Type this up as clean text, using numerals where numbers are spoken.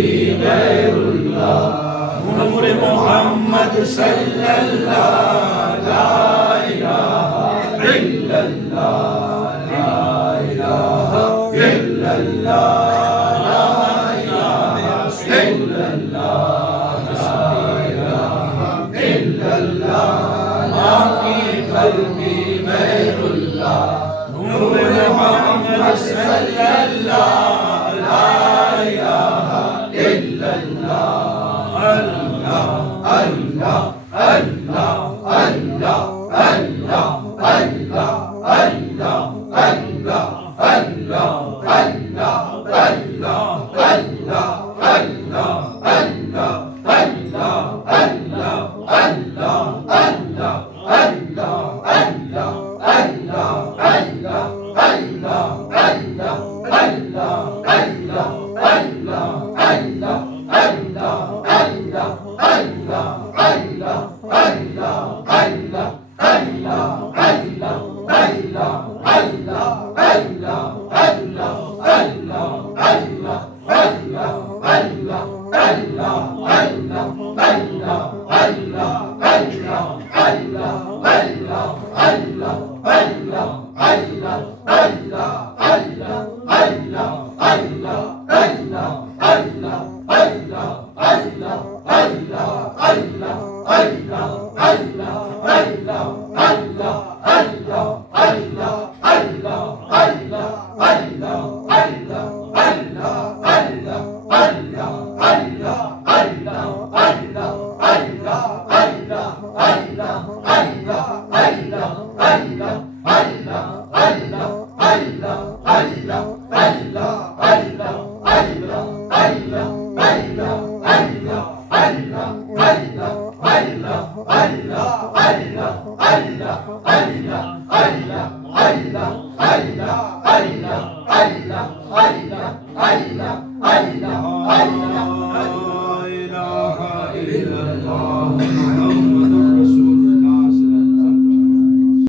قلبي غير الله نور محمد صلى الله لا إله إلا الله لا إله إلا الله لا إله إلا الله لا إله إلا الله ما في قلبي غير الله نور محمد صلى الله لا إله إلا الله الله الله الله الله الله الله الله الله الله Allah